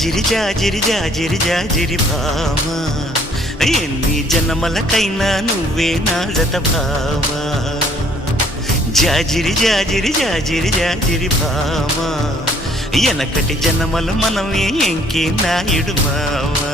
జాజిరి జాజిరి జాజిరి జాజిరి భామా, ఎన్ని జన్మలకైనా నువ్వే నా జత భామా. జాజిరి జాజిరి జాజిరి జాజిరి భామా, ఎనకటి జన్మలు మనమే ఎంకి నాయుడు మావా.